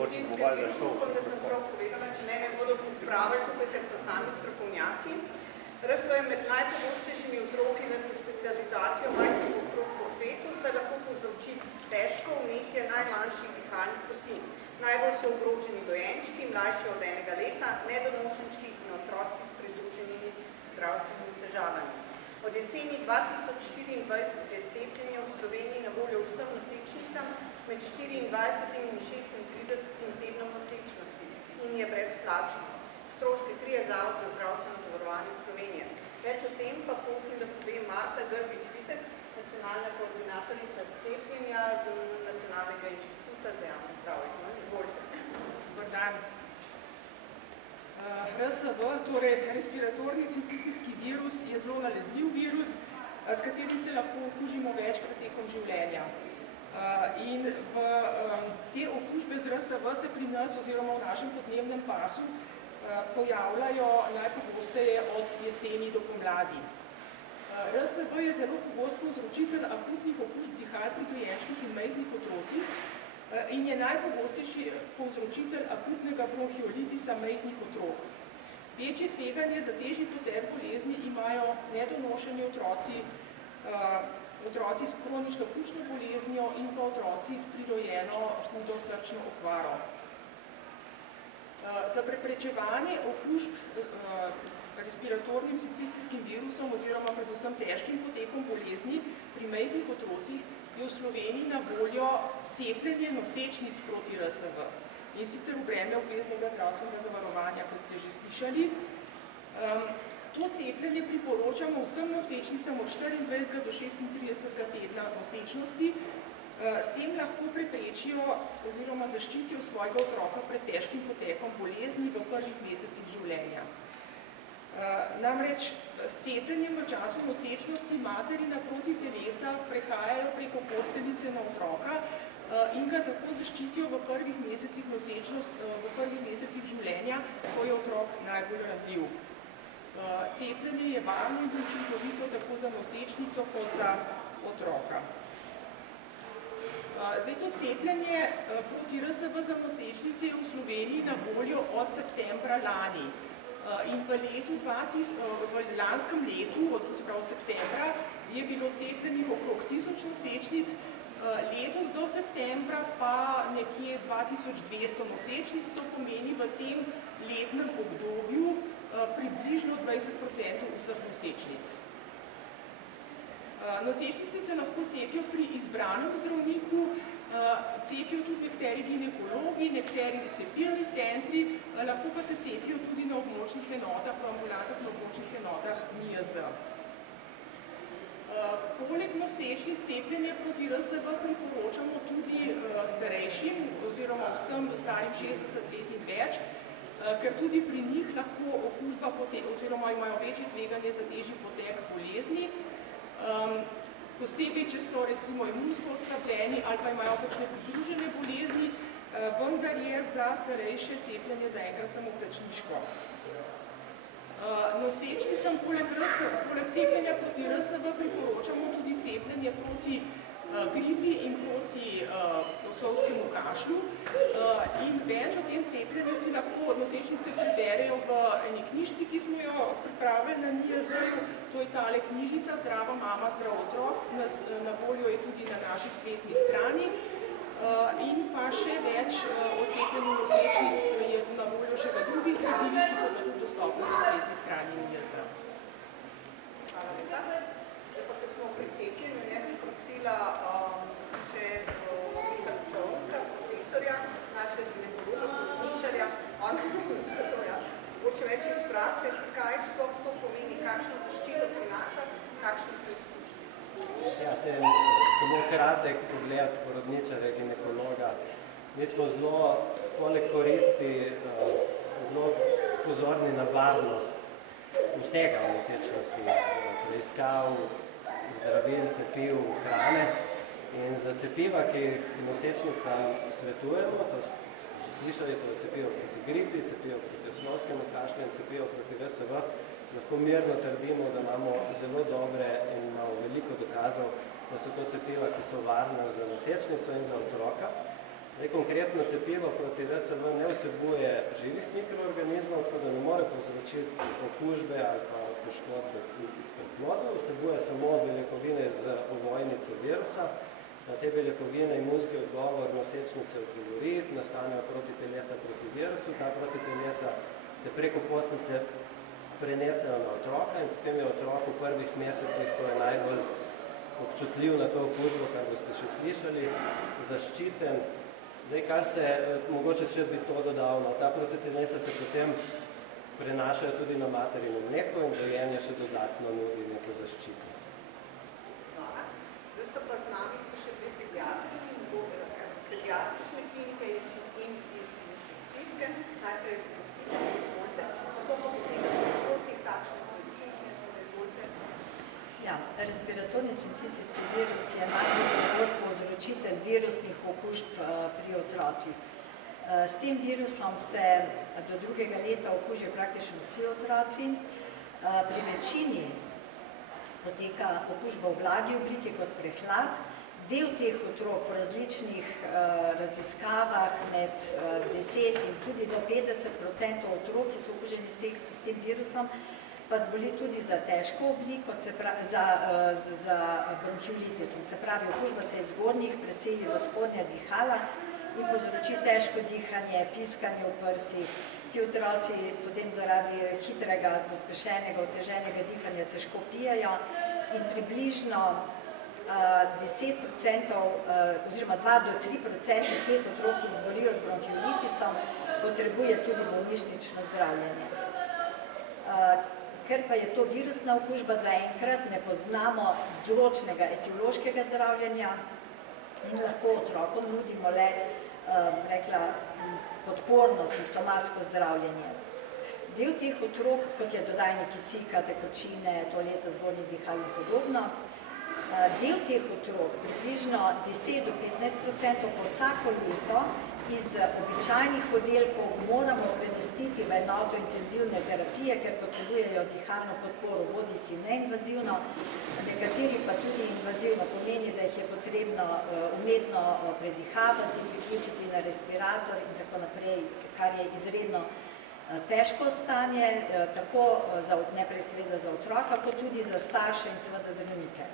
medicinskem virusu, upam, da sem prav povedala, če ne bodo popravili tukaj, ker so sami strokovnjaki. RSV je med najpogostejšimi vzroki za hospitalizacijo majhnih otrok po svetu, saj lahko povzroči težko vnetje najmanjših dihalnih poti. Najbolj so ogroženi dojenčki, mlajši od 1 leta, nedonošenčki in otroci s pridruženimi zdravstvenimi težavami. Od jeseni 2024 je cepljenje v Sloveniji na voljo vsem nosečnicam med 24 in 36 tednom nosečnosti in je brezplačno. Stroške krije Zavod za zdravstveno zavarovanje Slovenije. Več o tem pa prosim, da pove Marta Grbič-Vitek, nacionalna koordinatorica cepljenja z Nacionalnega inštituta za javno zdravje. Izvolite. Dobar dan. RSV, torej respiratorni sincicijski virus, je zelo nalezljiv virus, s katerim se lahko okužimo večkrat tekom življenja. In te okužbe z RSV se pri nas oziroma v našem podnebnem pasu pojavljajo najpogosteje od jeseni do pomladi. RSV je zelo pogost povzročitelj akutnih okužb dihal pri dojenčkih in majhnih otrocih in je najpogostejši povzročitelj akutnega bronhiolitisa majhnih otrok. Večje tveganje za težji potek bolezni imajo nedonošeni otroci, otroci s kronično pljučno boleznijo in pa otroci s prirojeno hudo srčno okvaro. Za preprečevanje okužb s respiratornim sincicijskim virusom oziroma predvsem težkim potekom bolezni pri majhnih otrocih je v Sloveniji na voljo cepljenje nosečnic proti RSV. In sicer v breme obveznega zdravstvenega zavarovanja, kot ste že slišali. To cepljenje priporočamo vsem nosečnicam od 24 do 36 tedna nosečnosti. S tem lahko preprečijo oziroma zaščitijo svojega otroka pred težkim potekom bolezni v prvih mesecih življenja. Namreč s cepljenjem v času nosečnosti materina protitelesa prehajajo preko posteljice na otroka in ga tako zaščitijo v prvih mesecih življenja, ko je otrok najbolj ranljiv. Cepljenje je varno in učinkovito tako za nosečnico kot za otroka. Zdaj, to cepljenje proti RSV za nosečnice je v Sloveniji na voljo od septembra lani. In v lanskem letu, od septembra, je bilo cepljenih okrog 1000 nosečnic, letos do septembra pa nekje 2200 nosečnic, to pomeni v tem letnem obdobju približno 20% vseh nosečnic. Nosečnice se lahko cepijo pri izbranem zdravniku, cepijo tudi nekateri ginekologi, nekateri cepilni centri, lahko pa se cepijo tudi na območnih enotah, v ambulantah na območnih enotah NIJZ. Poleg nosečnic cepljenje proti RSV priporočamo tudi starejšim oziroma vsem starim 60 let in več, ker tudi pri njih lahko okužba oziroma imajo večje tveganje za težji potek bolezni. Posebej, če so recimo imunsko oslabljeni ali pa imajo kakšne pridružene bolezni, vendar je za starejše cepljenje zaenkrat samo plačniško. Nosečnicam poleg cepljenja proti RSV priporočamo tudi cepljenje proti gripi in proti oslovskemu kašlju. In več o tem cepljenju si lahko nosečnice preberejo v eni knjižci, ki smo jo pripravili na NIJZ-ju, to je tale knjižica Zdrava mama, zdrav otrok, na voljo je tudi na naši spletni strani. In pa še več o cepljenju nosečnic je na voljo še v drugih gradivih, ki so pa tudi dostopni na spletni strani NIJZ. Hvala lepa. Zdaj pa, ko smo pri cepljenju, ne bi prosila še Miha Čovnika, profesorja, našega ginekologa, porodničarja, on svetovja. Mogoče več iz prakse, kaj sploh to pomeni, kakšno zaščito prinaša, kakšne so izkušnje. Ja, samo kratek pogled porodničarja, ginekologa. Mi smo zelo, poleg koristi, zelo pozorni na varnost vsega v nosečnosti, preiskav, zdravil, cepiv, hrane. In za cepiva, ki jih nosečnicam svetujemo, to ste že slišali, to je cepivo proti gripi, cepivo proti oslovskemu kašlju in cepivo proti RSV, lahko mirno trdimo, da imamo zelo dobre in imamo veliko dokazov, da so to cepiva, ki so varna za nosečnico in za otroka. Konkretno cepivo proti RSV ne vsebuje živih mikroorganizmov, tako da ne more povzročiti okužbe ali pa poškodbe pri plodu, vsebuje samo beljakovine z ovojnice virusa. Na te beljakovine imunski odgovor nosečnice odgovori, nastanejo protitelesa proti virusu, ta protitelesa se preko posteljice prenesejo na otroka in potem je otrok v prvih mesecih, ko je najbolj občutljiv na to okužbo, kar boste še slišali, zaščiten. Zdaj, kar se, mogoče še bi to dodal, no, ta protitelesa se potem prenašajo tudi na materino mleko in dojenje še dodatno nudi neko zaščito. Hvala. Zdaj so pa z nami še dve pediatri in z pediatrične klinike in iz infekcijske. Najprej pustite, izvolite. Kako pa poteka pri otrocih, takšne so izkušnje, izvolite. Ja, respiratorni sincicijski virus je najbolj pogost povzročitelj virusnih okužb pri otrocih. S tem virusom se do 2. leta okužijo praktično vsi otroci. Pri večini poteka okužba v blagi obliki kot prehlad. Del teh otrok po različnih raziskavah med 10 in tudi do 50% otrok, ki so okuženi s tem virusom, pa zboli tudi za težko obliko, za bronhiolitisom. Se pravi, okužba se iz zgornjih preseli v spodnja dihala in povzroči težko dihanje, piskanje v prsih. Ti otroci potem zaradi hitrega, pospešenega, oteženega dihanja težko pijejo in približno 10%, oziroma 2 do 3% teh otrok, ki zbolijo z bronhiolitisom, potrebuje tudi bolnišnično zdravljenje. Ker pa je to virusna okužba, zaenkrat ne poznamo vzročnega etiološkega zdravljenja in lahko otrokom nudimo le, podporno simptomatsko zdravljenje. Del teh otrok, kot je dodajanje kisika, tekočine, toaleta, zgornjih dihal in podobno, del teh otrok, približno 10 do 15% po vsako leto iz običajnih oddelkov moramo premestiti v enoto intenzivne terapije, ker potrebujejo dihalno podporo, bodi si neinvazivno, nekateri pa tudi invazivno, pomeni, da jih je potrebno umetno predihavati, priključiti na respirator in tako naprej, kar je izredno težko stanje, tako najprej seveda za otroka, kot tudi za starše in seveda zdravnike.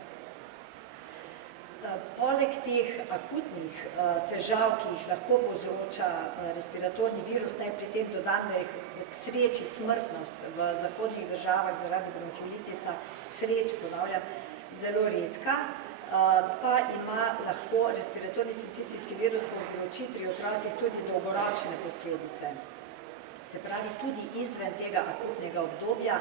Poleg teh akutnih težav, ki jih lahko povzroča respiratorni virus, naj pri tem dodam, da je k sreči smrtnost v zahodnih državah zaradi bronhiolitisa, k sreči ponavljam, zelo redka, pa ima lahko respiratorni sincicijski virus povzroči pri otrocih tudi dolgoročne posledice. Se pravi, tudi izven tega akutnega obdobja,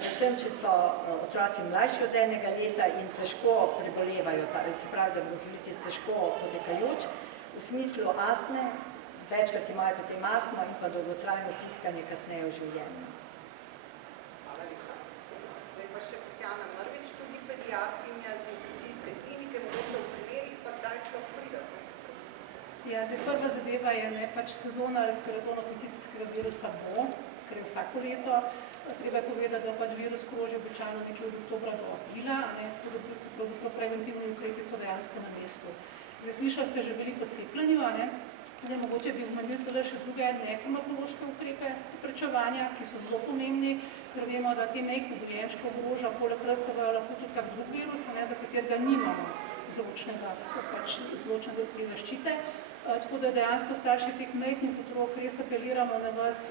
predvsem, če so otroci mlajši od 1 leta in težko prebolevajo, se pravi, da je bronhiolitis težko potekajoč, v smislu astme, večkrat imajo potem astmo in pa dolgotrajno piskanje kasneje v življenju. Hvala lepa. Zdaj pa še Tatjana Mrvič, tudi pediatrinja z infekcijske klinike, mogoče v primerih, pa kdaj sploh pridete? Ja, zdaj prva zadeva je, sezona respiratorno-sincicijskega virusa bo, ker je vsako leto. Treba je povedati, da virus kroži običajno nekje od oktobra do aprila, tako da pravzaprav preventivni ukrepi so dejansko na mestu. Zdaj slišali ste že veliko cepljenju, zdaj mogoče bi omenili tudi še druge nefarmakološke ukrepe preprečevanja, ki so zelo pomembni, ker vemo, da te majhne dojenčke ogroža poleg RSV lahko tudi kak drug virus, za katerega nimamo vzročnega te zaščite. Tako da dejansko starši teh majhnih otrok res apeliramo na vas,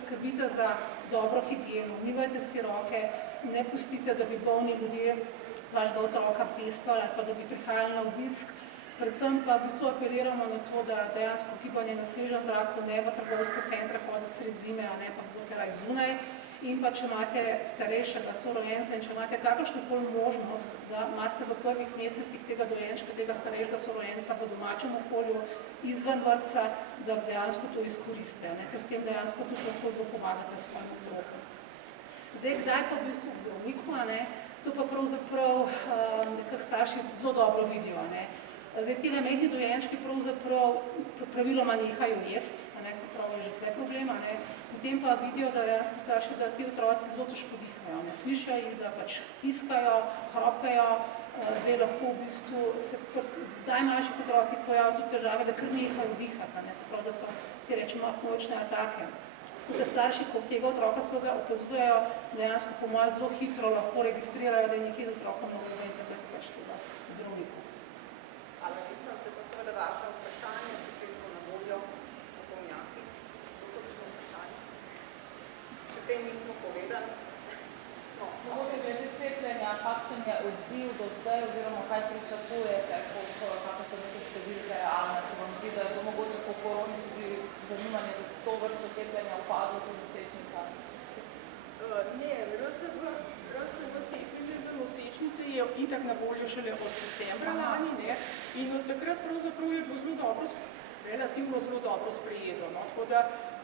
skrbite za dobro higieno, umivajte si roke, ne pustite, da bi bolni ljudje vašega otroka pestvali ali pa da bi prihajali na obisk. Predvsem pa v bistvu apeliramo na to, da dejansko gibanje na svežem zraku, ne v trgovske centre hoditi sred zime, pa bote raj zunaj. In pa če imate starejšega sorojenca in če imate kakršnokoli možnost, da imate v prvih mesecih tega dojenčka, tega starejšega sorojenca v domačem okolju, izven vrtca, da dejansko to izkoriste, ker s tem dejansko tudi lahko zelo pomagate svojim otrokom. Zdaj, kdaj pa v bistvu k zdravniku, to pa pravzaprav nekako starši zelo dobro vidijo. Zdaj, tile majhni dojenčki pravzaprav praviloma nehajo jesti, se pravi, je že tukaj problem, potem pa vidijo, da dejansko starši, da ti otroci zelo težko dihajo, slišijo jih, da piskajo, hropejo, Zdaj lahko v bistvu se pri najmanjših otrocih pojavijo tudi težave, da kar nehajo dihati, se pravi, da so te rečemo apnoične atake. Tako da starši, ko tega otroka svojega opazujejo, dejansko po mojem zelo hitro lahko registrirajo, da je nekaj otrokom narobe in takrat pač treba zdravniku. Hvala lepa, zdaj pa seveda vaše vprašanje, tukaj so na voljo strokovnjaki. Kakšno vprašanje? Še kaj nismo povedali? Mogoče glede cepljenja, kakšen je odziv do zdaj oziroma kaj pričakujete, kakšne so neke številke realne, se vam zdi, da je to mogoče po koroni tudi zanimanje za to vrsto cepljenja upadlo tudi nosečnica? Ne, RSV cepljenje za nosečnice je itak na voljo šele od septembra lani, in od takrat pravzaprav je bilo relativno zelo dobro sprejeto. Tako da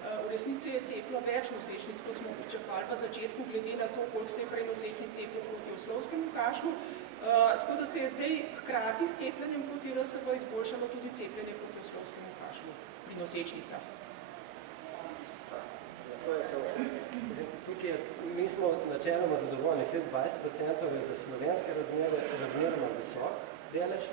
v resnici je cepilo več nosečnic, kot smo pričakovali v začetku, glede na to, koliko se je prej nosečnic cepilo proti oslovskemu kašlju. Tako da se je zdaj hkrati s cepljenjem proti RSV izboljšalo tudi cepljenje proti oslovskemu kašlju pri nosečnicah. Tukaj mi smo načeloma zadovoljni, teh 20% je za slovenske razmeroma visok delež.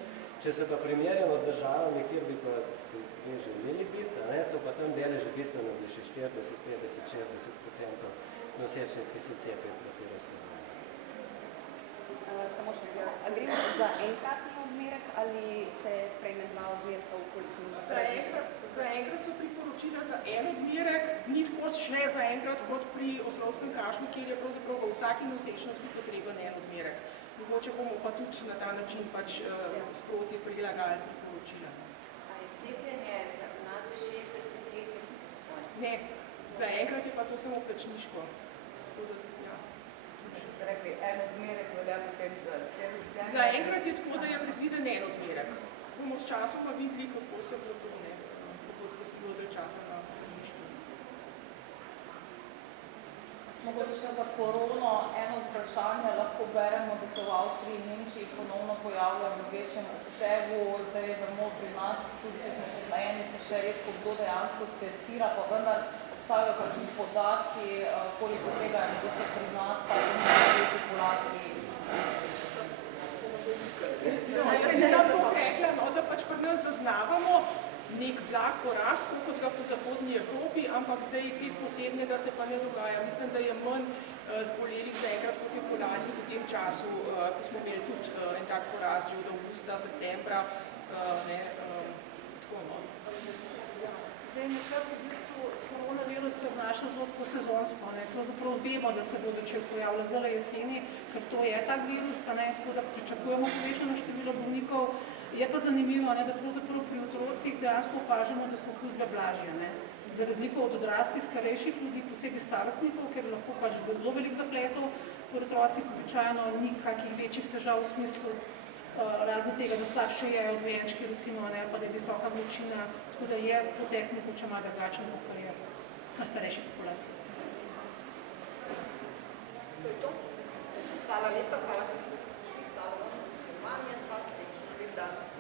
Če se pa primerjamo z državami, kjer bi pa si želeli biti, so pa tam deleži bistveno višji, 40, 50, 60% nosečnic, ki se cepijo proti RSV. Samo še nekaj. A gre za enkratni odmerek ali se prejme 2 odmerka v količini? Zaenkrat so priporočila za en odmerek, ni tako še zaenkrat kot pri oslovskem kašlju, kjer je pravzaprav v vsaki nosečnosti potreben en odmerek. Mogoče bomo pa tudi na ta način pač sproti prilagajali priporočila. A je cepljenje za nad 60 let izpolnjeno? Ne, zaenkrat je pa to samo plačniško. Ste rekli, en odmerek velja potem za celo življenje? Zaenkrat je tako, da je predviden en odmerek. Bomo s časoma videli, kako se bo to, kako se bilo del časa na plačnišču. Mogoče še za korono eno vprašanje, lahko beremo, da se v Avstriji in Nemčiji ponovno pojavlja v večjem obsegu. Zdaj vemo pri nas, tudi če smo poznajeni, se še redko kdo dejansko testira, pa vendar obstajajo kakšni podatki, koliko tega je mogoče pri nas, pa in v populaciji. Jaz bi samo to rekla, da pač pri nas zaznavamo nek blag porast, kot ga po zahodni Evropi, ampak zdaj kaj posebnega se pa ne dogaja. Mislim, da je manj zbolelih zaenkrat, kot je bilo lani v tem času, ko smo imeli tudi en tak porast že od avgusta, septembra, tako. Zdaj nekako v bistvu koronavirus se obnaša zelo tako sezonsko, pravzaprav vemo, da se bo začel pojavljati zdaj jeseni, ker to je tak virus, tako da pričakujemo povečano število bolnikov. Je pa zanimivo, da pravzaprav pri otrocih dejansko opažamo, da so okužbe blažje. Za razliko od odraslih, starejših ljudi, posebej starostnikov, ker lahko pač zelo veliko zapletov, pri otrocih običajno ni kakih večjih težav v smislu razen tega, da slabše jejo dojenčki, recimo, pa da je visoka vročina, tako da je potek mogoče malo drugačen, kot je na starejši populaciji. To je to. Hvala lepa, hvala, da ste prišli, hvala vam za sodelovanje, pa srečno lep dan.